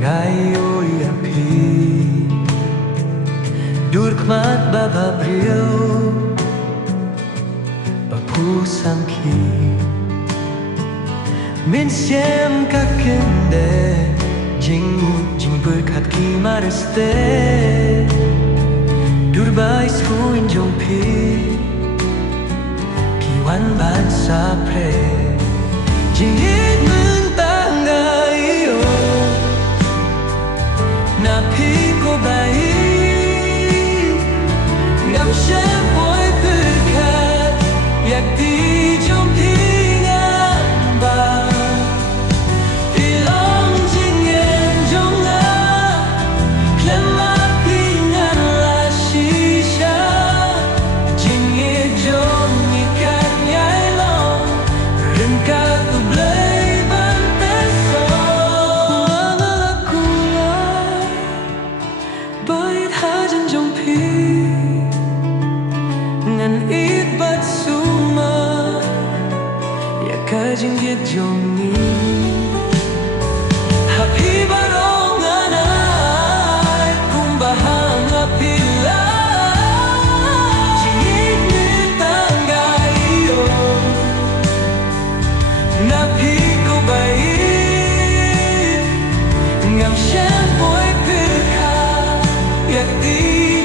iohi dur khmat bhabriew phuh samrkhie Mynsiem các kyndeh Jingmut jingpyrkhat mareh stet dur iskuin jong saphret Jingieid mynta Baieid Ngam shym pyrkhat yak ti jong Ngan long jingim jong Khlem Ngan la shisha Jingieid jong nyngkong Ryngkat Blei Baieid hajan jong Ngan bat suma ya ka Jingieid jong Kumba Jingieid Baieid Ngam shym pyrkhat yak ti